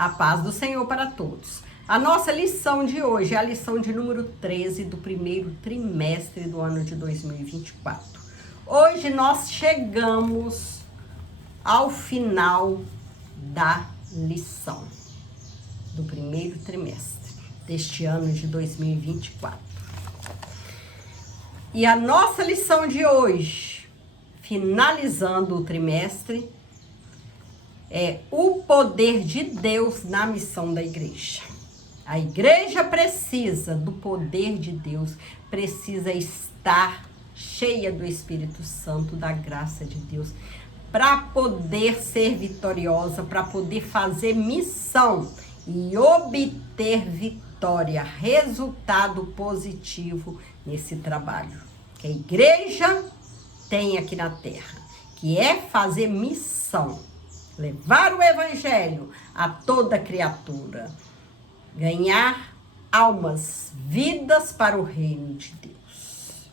A paz do Senhor para todos. A nossa lição de hoje é a lição de número 13 do primeiro trimestre do ano de 2024. Hoje nós chegamos ao final da lição do primeiro trimestre deste ano de 2024. E a nossa lição de hoje, finalizando o trimestre, é o poder de Deus na missão da igreja. A igreja precisa do poder de Deus, precisa estar cheia do Espírito Santo, da graça de Deus, para poder ser vitoriosa, para poder fazer missão e obter vitória, resultado positivo nesse trabalho que a igreja tem aqui na terra, que é fazer missão. Levar o evangelho a toda criatura. Ganhar almas, vidas para o reino de Deus.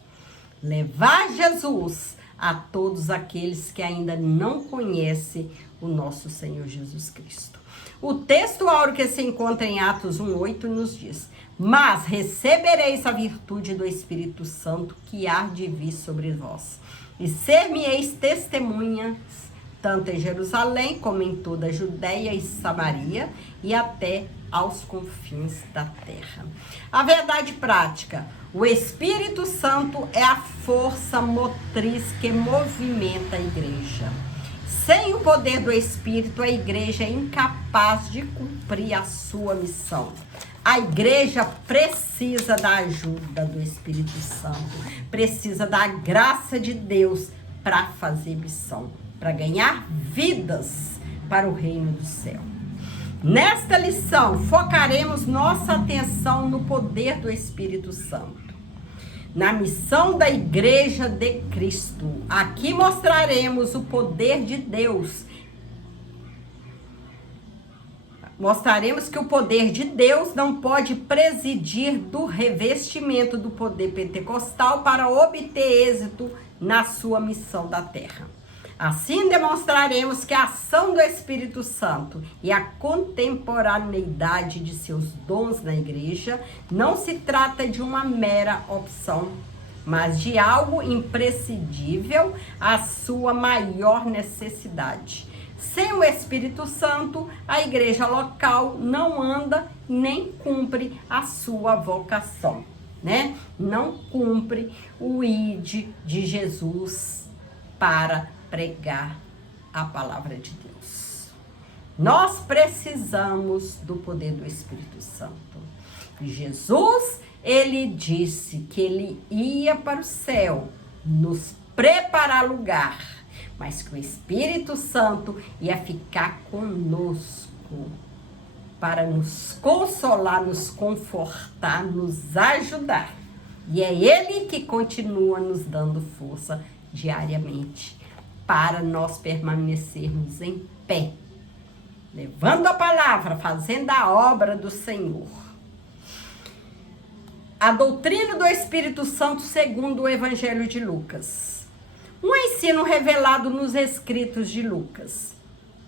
Levar Jesus a todos aqueles que ainda não conhecem o nosso Senhor Jesus Cristo. O texto áureo que se encontra em Atos 1:8 nos diz: mas recebereis a virtude do Espírito Santo que há de vir sobre vós, e ser-me-eis testemunhas tanto em Jerusalém como em toda a Judéia e Samaria e até aos confins da terra. A verdade prática: o Espírito Santo é a força motriz que movimenta a igreja. Sem o poder do Espírito, a igreja é incapaz de cumprir a sua missão. A igreja precisa da ajuda do Espírito Santo, precisa da graça de Deus para fazer missão, para ganhar vidas para o reino do céu. Nesta lição, focaremos nossa atenção no poder do Espírito Santo, na missão da Igreja de Cristo. Aqui mostraremos o poder de Deus. Mostraremos que o poder de Deus não pode presidir do revestimento do poder pentecostal para obter êxito na sua missão da terra. Assim demonstraremos que a ação do Espírito Santo e a contemporaneidade de seus dons na igreja não se trata de uma mera opção, mas de algo imprescindível à sua maior necessidade. Sem o Espírito Santo, a igreja local não anda nem cumpre a sua vocação, né? Não cumpre o ID de Jesus para pregar a palavra de Deus. Nós precisamos do poder do Espírito Santo. E Jesus, ele disse que ele ia para o céu nos preparar lugar, mas que o Espírito Santo ia ficar conosco para nos consolar, nos confortar, nos ajudar. E é ele que continua nos dando força diariamente para nós permanecermos em pé, levando a palavra, fazendo a obra do Senhor. A doutrina do Espírito Santo segundo o Evangelho de Lucas. Um ensino revelado nos escritos de Lucas.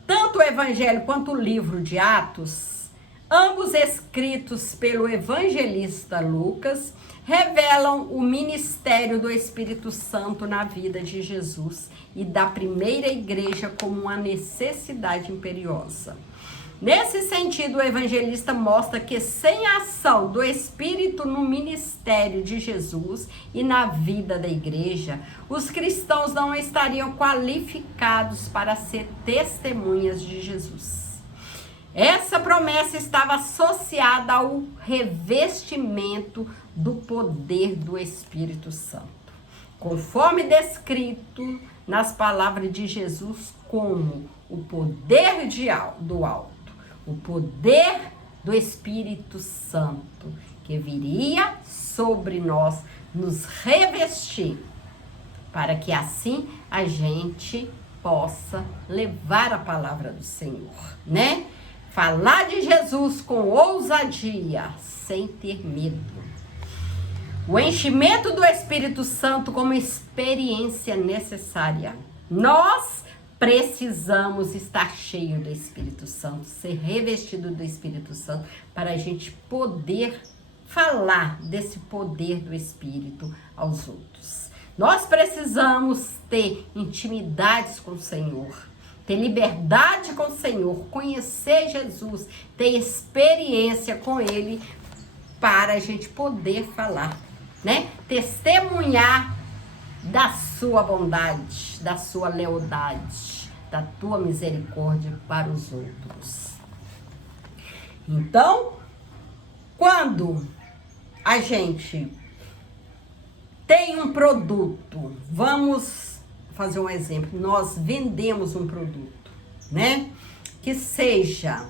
Tanto o Evangelho quanto o livro de Atos, ambos escritos pelo evangelista Lucas, revelam o ministério do Espírito Santo na vida de Jesus e da primeira igreja como uma necessidade imperiosa. Nesse sentido, o evangelista mostra que sem a ação do Espírito no ministério de Jesus e na vida da igreja, os cristãos não estariam qualificados para ser testemunhas de Jesus. Essa promessa estava associada ao revestimento do poder do Espírito Santo, conforme descrito nas palavras de Jesus como o poder do alto, o poder do Espírito Santo, que viria sobre nós, nos revestir, para que assim a gente possa levar a palavra do Senhor, né? Falar de Jesus com ousadia, sem ter medo. O enchimento do Espírito Santo como experiência necessária. Nós precisamos estar cheio do Espírito Santo, ser revestido do Espírito Santo, para a gente poder falar desse poder do Espírito aos outros. Nós precisamos ter intimidades com o Senhor, ter liberdade com o Senhor, conhecer Jesus, ter experiência com Ele, para a gente poder falar, né? Testemunhar da sua bondade, da sua lealdade, da tua misericórdia para os outros. Então, quando a gente tem um produto, vamos fazer um exemplo, nós vendemos um produto, né? Que seja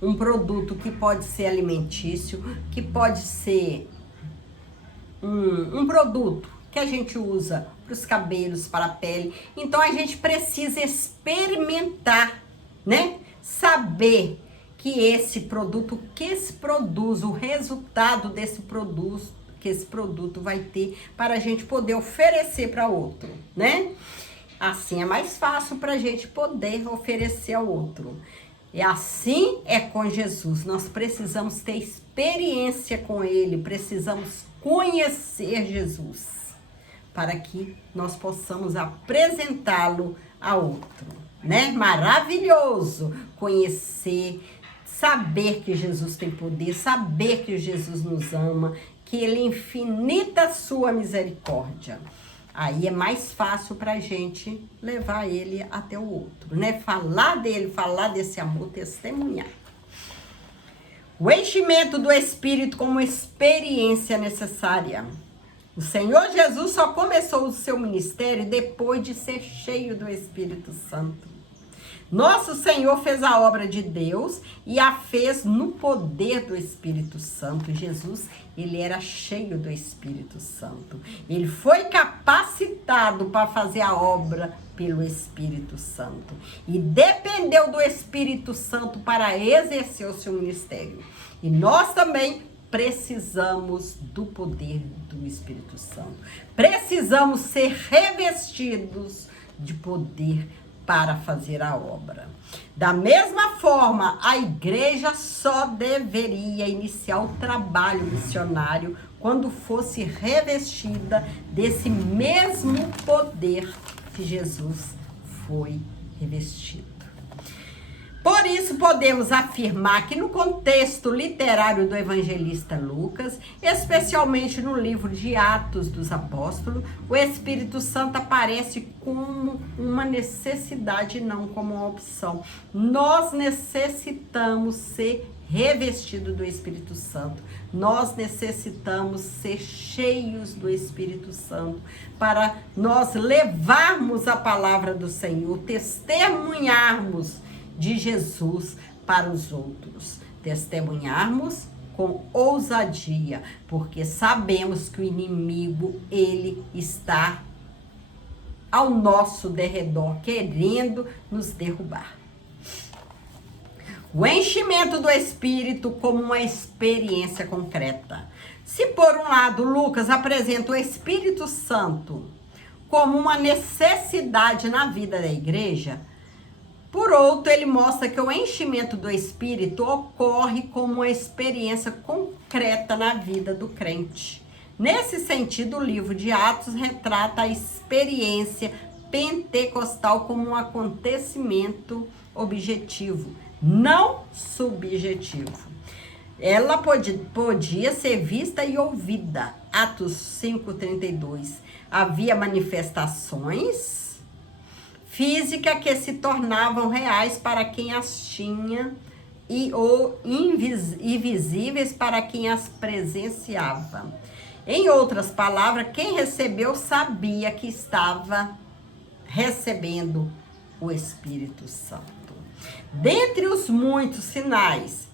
um produto que pode ser alimentício, que pode ser um produto que a gente usa para os cabelos, para a pele. Então, a gente precisa experimentar, né? Saber que esse produto, o resultado desse produto, que esse produto vai ter, para a gente poder oferecer para outro, né? Assim é mais fácil para a gente poder oferecer ao outro. E assim é com Jesus. Nós precisamos ter experiência com Ele, precisamos conhecer Jesus, para que nós possamos apresentá-lo a outro, né? Maravilhoso conhecer, saber que Jesus tem poder, saber que Jesus nos ama, que Ele é infinita a sua misericórdia. Aí é mais fácil para a gente levar ele até o outro, né? Falar dele, falar desse amor, testemunhar. O enchimento do Espírito como experiência necessária. O Senhor Jesus só começou o seu ministério depois de ser cheio do Espírito Santo. Nosso Senhor fez a obra de Deus e a fez no poder do Espírito Santo. Jesus, ele era cheio do Espírito Santo. Ele foi capacitado para fazer a obra pelo Espírito Santo. E dependeu do Espírito Santo para exercer o seu ministério. E nós também precisamos do poder do Espírito Santo. Precisamos ser revestidos de poder para fazer a obra. Da mesma forma, a igreja só deveria iniciar o trabalho missionário quando fosse revestida desse mesmo poder que Jesus foi revestido. Por isso, podemos afirmar que no contexto literário do evangelista Lucas, especialmente no livro de Atos dos Apóstolos, o Espírito Santo aparece como uma necessidade e não como uma opção. Nós necessitamos ser revestidos do Espírito Santo. Nós necessitamos ser cheios do Espírito Santo para nós levarmos a palavra do Senhor, testemunharmos de Jesus para os outros, testemunharmos com ousadia, porque sabemos que o inimigo, ele está ao nosso derredor, querendo nos derrubar. O enchimento do Espírito como uma experiência concreta. Se por um lado Lucas apresenta o Espírito Santo como uma necessidade na vida da igreja, por outro, ele mostra que o enchimento do Espírito ocorre como uma experiência concreta na vida do crente. Nesse sentido, o livro de Atos retrata a experiência pentecostal como um acontecimento objetivo, não subjetivo. Ela podia ser vista e ouvida. Atos 5:32. Havia manifestações física que se tornavam reais para quem as tinha ou invisíveis para quem as presenciava. Em outras palavras, quem recebeu sabia que estava recebendo o Espírito Santo. Dentre os muitos sinais,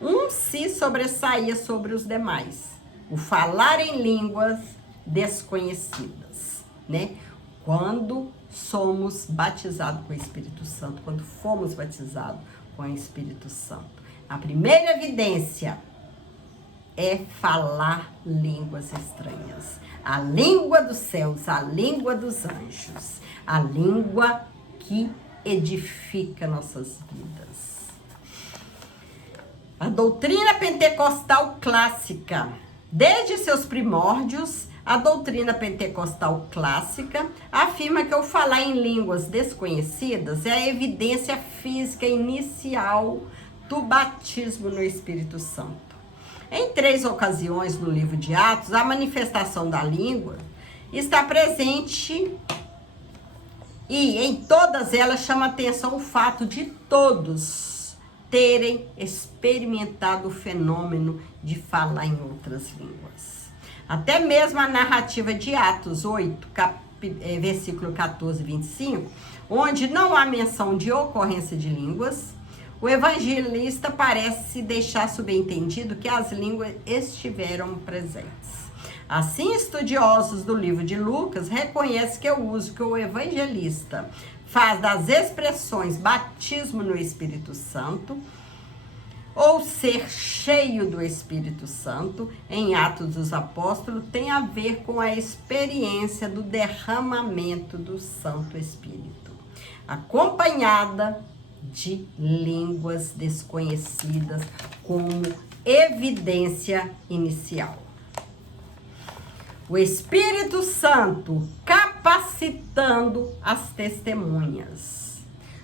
um se sobressaía sobre os demais: o falar em línguas desconhecidas, né? Quando somos batizados com o Espírito Santo, quando fomos batizados com o Espírito Santo, a primeira evidência é falar línguas estranhas. A língua dos céus, a língua dos anjos, a língua que edifica nossas vidas. A doutrina pentecostal clássica, desde seus primórdios, a doutrina pentecostal clássica afirma que o falar em línguas desconhecidas é a evidência física inicial do batismo no Espírito Santo. Em 3 ocasiões no livro de Atos, a manifestação da língua está presente e em todas elas chama atenção o fato de todos terem experimentado o fenômeno de falar em outras línguas. Até mesmo a narrativa de Atos 8, versículo 14 e 25, onde não há menção de ocorrência de línguas, o evangelista parece deixar subentendido que as línguas estiveram presentes. Assim, estudiosos do livro de Lucas reconhecem que o uso que o evangelista faz das expressões batismo no Espírito Santo ou ser cheio do Espírito Santo em Atos dos Apóstolos tem a ver com a experiência do derramamento do Santo Espírito, acompanhada de línguas desconhecidas como evidência inicial. O Espírito Santo capacitando as testemunhas.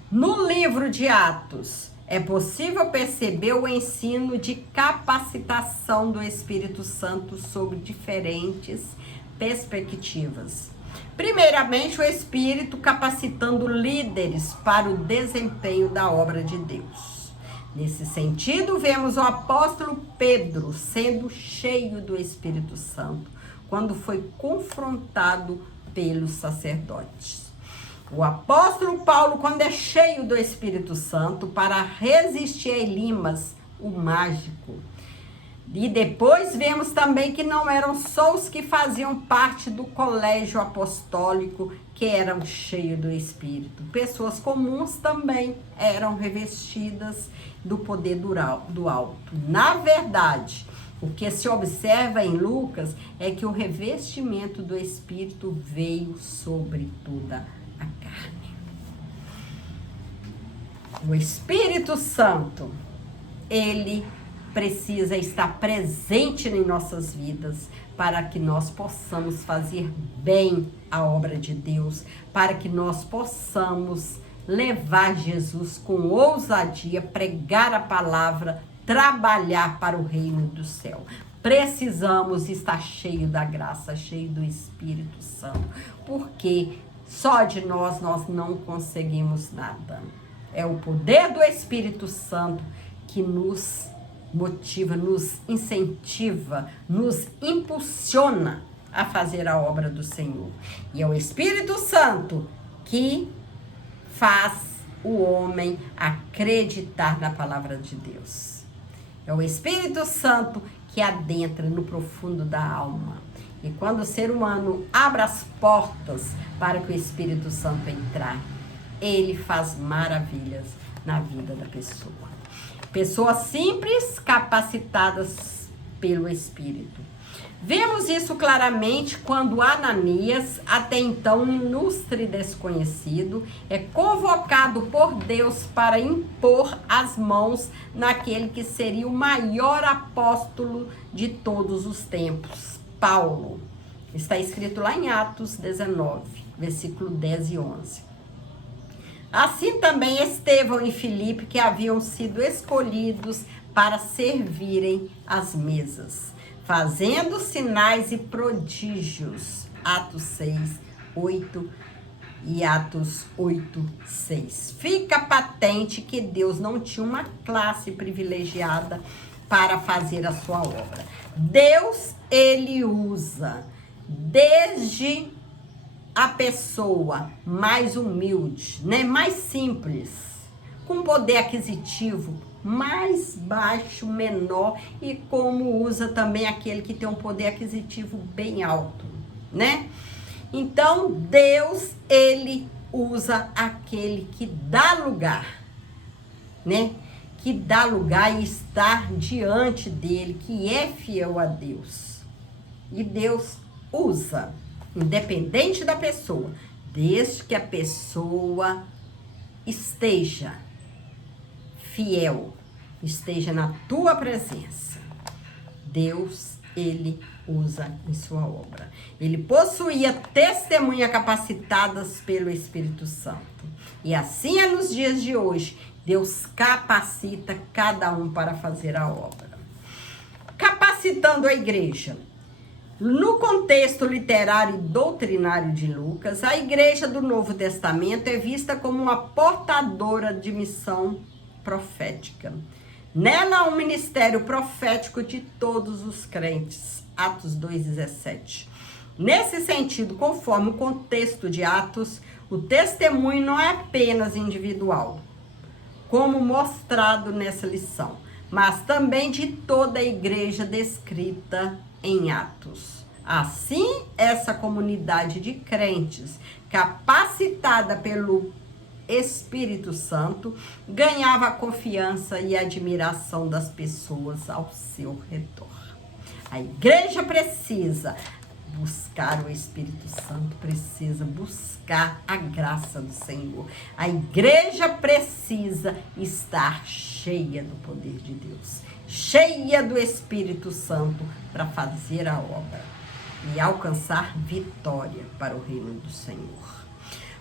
No livro de Atos, é possível perceber o ensino de capacitação do Espírito Santo sobre diferentes perspectivas. Primeiramente, o Espírito capacitando líderes para o desempenho da obra de Deus. Nesse sentido, vemos o apóstolo Pedro sendo cheio do Espírito Santo quando foi confrontado pelos sacerdotes. O apóstolo Paulo, quando é cheio do Espírito Santo, para resistir a Elimas, o mágico. E depois vemos também que não eram só os que faziam parte do colégio apostólico que eram cheios do Espírito. Pessoas comuns também eram revestidas do poder do alto. Na verdade, o que se observa em Lucas é que o revestimento do Espírito veio sobre toda a carne. O Espírito Santo, ele precisa estar presente em nossas vidas para que nós possamos fazer bem a obra de Deus, para que nós possamos levar Jesus com ousadia, pregar a palavra, trabalhar para o reino do céu. Precisamos estar cheio da graça, cheio do Espírito Santo, porque só de nós não conseguimos nada. É o poder do Espírito Santo que nos motiva, nos incentiva, nos impulsiona a fazer a obra do Senhor. E é o Espírito Santo que faz o homem acreditar na palavra de Deus. É o Espírito Santo que adentra no profundo da alma. E quando o ser humano abre as portas para que o Espírito Santo entrar, ele faz maravilhas na vida da pessoa. Pessoas simples, capacitadas pelo Espírito. Vemos isso claramente quando Ananias, até então um ilustre desconhecido, é convocado por Deus para impor as mãos naquele que seria o maior apóstolo de todos os tempos, Paulo. Está escrito lá em Atos 19, versículo 10 e 11. Assim também Estevão e Filipe, que haviam sido escolhidos para servirem às mesas, fazendo sinais e prodígios. Atos 6, 8 e Atos 8, 6. Fica patente que Deus não tinha uma classe privilegiada para fazer a sua obra. Deus, ele usa desde a pessoa mais humilde, né, mais simples, com poder aquisitivo mais baixo, menor, e como usa também aquele que tem um poder aquisitivo bem alto, né? Então, Deus, ele usa aquele que dá lugar, né? Que dá lugar e está diante dele, que é fiel a Deus. E Deus usa, independente da pessoa, desde que a pessoa esteja fiel, esteja na tua presença, Deus, ele usa em sua obra. Ele possuía testemunhas capacitadas pelo Espírito Santo. E assim é nos dias de hoje. Deus capacita cada um para fazer a obra. Capacitando a igreja. No contexto literário e doutrinário de Lucas, a igreja do Novo Testamento é vista como uma portadora de missão profética. Nela há um ministério profético de todos os crentes. Atos 2,17. Nesse sentido, conforme o contexto de Atos, o testemunho não é apenas individual, como mostrado nessa lição, mas também de toda a igreja descrita em Atos. Assim, essa comunidade de crentes, capacitada pelo Espírito Santo, ganhava a confiança e a admiração das pessoas ao seu redor. A igreja precisa buscar o Espírito Santo, precisa buscar a graça do Senhor. A igreja precisa estar cheia do poder de Deus, cheia do Espírito Santo para fazer a obra e alcançar vitória para o reino do Senhor.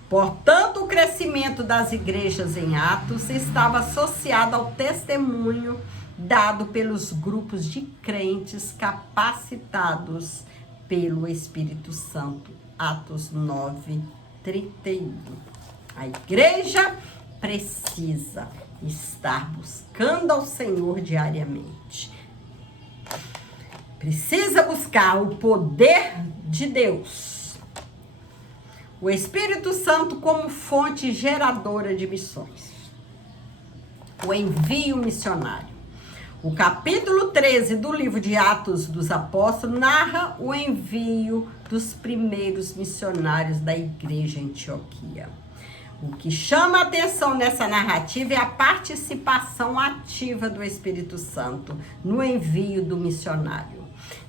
Portanto, o crescimento das igrejas em Atos estava associado ao testemunho dado pelos grupos de crentes capacitados pelo Espírito Santo. Atos 9:31. A igreja precisa estar buscando ao Senhor diariamente. Precisa buscar o poder de Deus. O Espírito Santo como fonte geradora de missões. O envio missionário. O capítulo 13 do livro de Atos dos Apóstolos narra o envio dos primeiros missionários da igreja em Antioquia. O que chama a atenção nessa narrativa é a participação ativa do Espírito Santo no envio do missionário.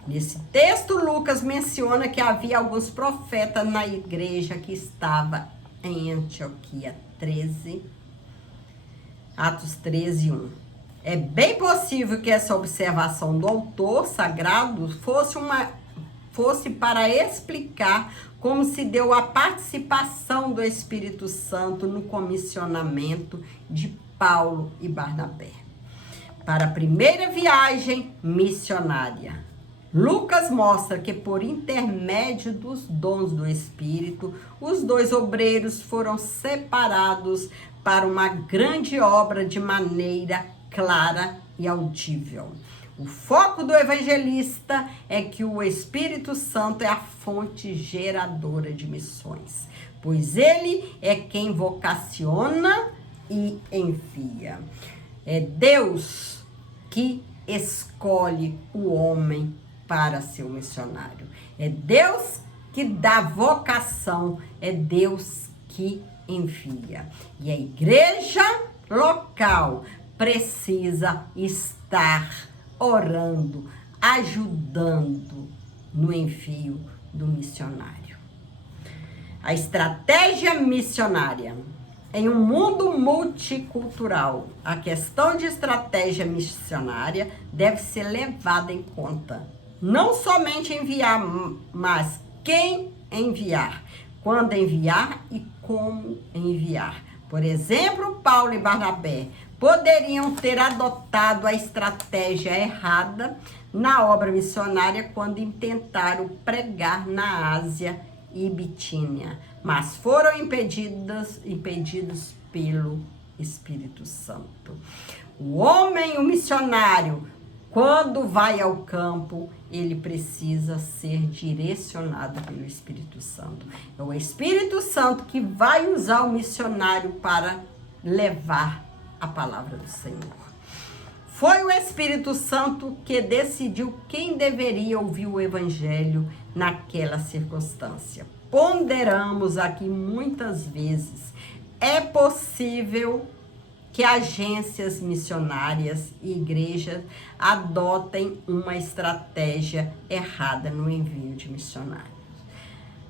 Nesse texto, Lucas menciona que havia alguns profetas na igreja que estava em Antioquia. Atos 13:1. É bem possível que essa observação do autor sagrado fosse para explicar como se deu a participação do Espírito Santo no comissionamento de Paulo e Barnabé para a primeira viagem missionária. Lucas mostra que por intermédio dos dons do Espírito, os dois obreiros foram separados para uma grande obra de maneira clara e audível. O foco do evangelista é que o Espírito Santo é a fonte geradora de missões, pois ele é quem vocaciona e envia. É Deus que escolhe o homem para ser um missionário. É Deus que dá vocação, é Deus que envia. E a igreja local precisa estar orando, ajudando no envio do missionário. A estratégia missionária. Em um mundo multicultural, a questão de estratégia missionária deve ser levada em conta. Não somente enviar, mas quem enviar, quando enviar e como enviar. Por exemplo, Paulo e Barnabé poderiam ter adotado a estratégia errada na obra missionária quando intentaram pregar na Ásia e Bitínia, mas foram impedidos pelo Espírito Santo. O homem, o missionário, quando vai ao campo, ele precisa ser direcionado pelo Espírito Santo. É o Espírito Santo que vai usar o missionário para levar a palavra do Senhor. Foi o Espírito Santo que decidiu quem deveria ouvir o Evangelho naquela circunstância. Ponderamos aqui muitas vezes. É possível que agências missionárias e igrejas adotem uma estratégia errada no envio de missionários.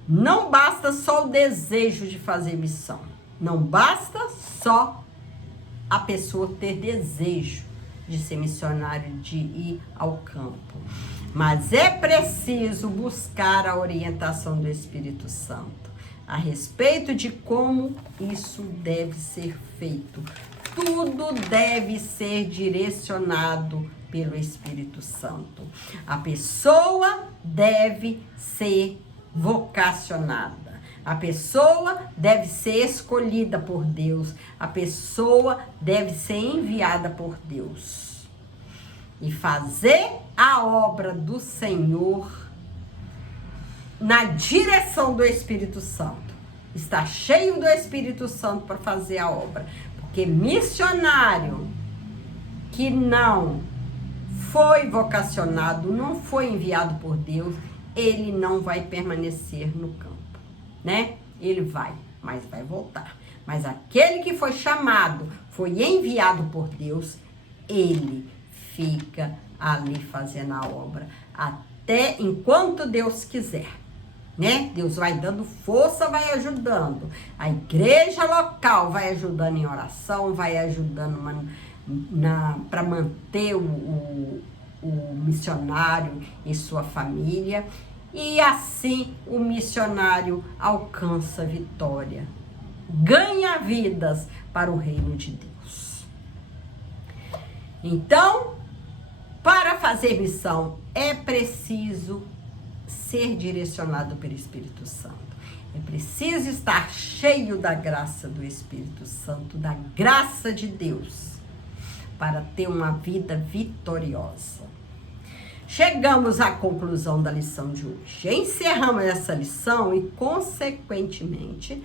Não basta só o desejo de fazer missão. Não basta só a pessoa ter desejo de ser missionário, de ir ao campo. Mas é preciso buscar a orientação do Espírito Santo a respeito de como isso deve ser feito. Tudo deve ser direcionado pelo Espírito Santo. A pessoa deve ser vocacionada. A pessoa deve ser escolhida por Deus. A pessoa deve ser enviada por Deus. E fazer a obra do Senhor na direção do Espírito Santo. Está cheio do Espírito Santo para fazer a obra. Porque missionário que não foi vocacionado, não foi enviado por Deus, ele não vai permanecer no campo, né? Ele vai, mas vai voltar. Mas aquele que foi chamado, foi enviado por Deus, ele fica ali fazendo a obra até enquanto Deus quiser, né? Deus vai dando força, vai ajudando. A igreja local vai ajudando em oração, vai ajudando para manter o missionário e sua família. E assim o missionário alcança vitória, ganha vidas para o reino de Deus. Então, para fazer missão, é preciso ser direcionado pelo Espírito Santo. É preciso estar cheio da graça do Espírito Santo, da graça de Deus, para ter uma vida vitoriosa. Chegamos à conclusão da lição de hoje. Encerramos essa lição e, consequentemente,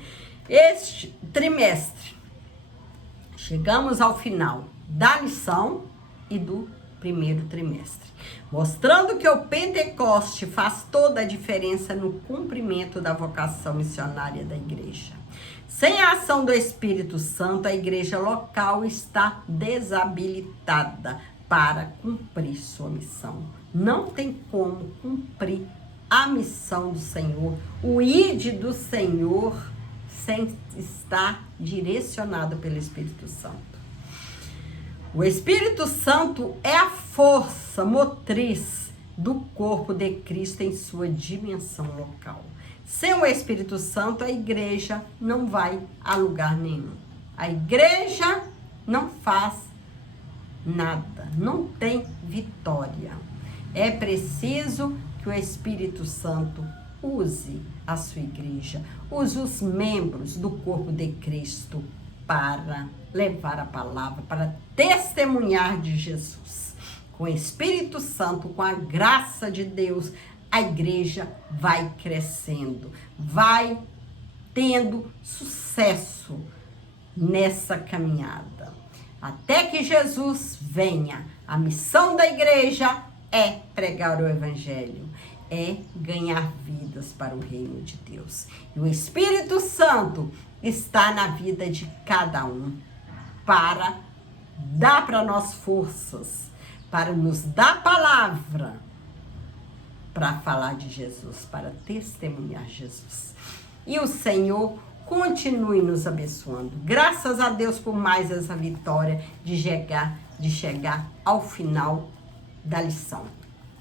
este trimestre. Chegamos ao final da lição e do primeiro trimestre, mostrando que o Pentecoste faz toda a diferença no cumprimento da vocação missionária da igreja. Sem a ação do Espírito Santo, a igreja local está desabilitada para cumprir sua missão. Não tem como cumprir a missão do Senhor, o ide do Senhor, sem estar direcionado pelo Espírito Santo. O Espírito Santo é a força motriz do corpo de Cristo em sua dimensão local. Sem o Espírito Santo, a igreja não vai a lugar nenhum. A igreja não faz nada, não tem vitória. É preciso que o Espírito Santo use a sua igreja, use os membros do corpo de Cristo para levar a palavra, para testemunhar de Jesus. Com o Espírito Santo, com a graça de Deus, a igreja vai crescendo, vai tendo sucesso nessa caminhada. Até que Jesus venha, a missão da igreja é pregar o evangelho, é ganhar vidas para o reino de Deus. E o Espírito Santo está na vida de cada um para dar para nós forças, para nos dar palavra, para falar de Jesus, para testemunhar Jesus. E o Senhor continue nos abençoando. Graças a Deus por mais essa vitória de chegar ao final da lição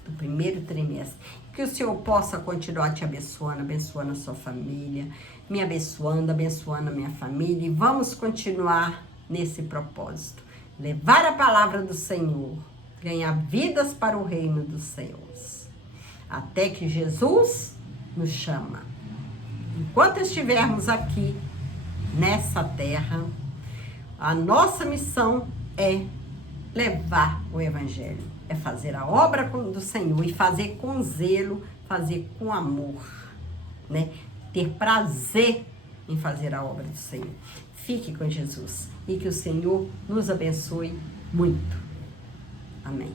do primeiro trimestre. Que o Senhor possa continuar te abençoando, abençoando a sua família, me abençoando, abençoando a minha família. E vamos continuar nesse propósito. Levar a palavra do Senhor, ganhar vidas para o reino dos céus. Até que Jesus nos chama. Enquanto estivermos aqui nessa terra, a nossa missão é levar o evangelho, é fazer a obra do Senhor e fazer com zelo, fazer com amor, né? Ter prazer em fazer a obra do Senhor. Fique com Jesus e que o Senhor nos abençoe muito. Amém.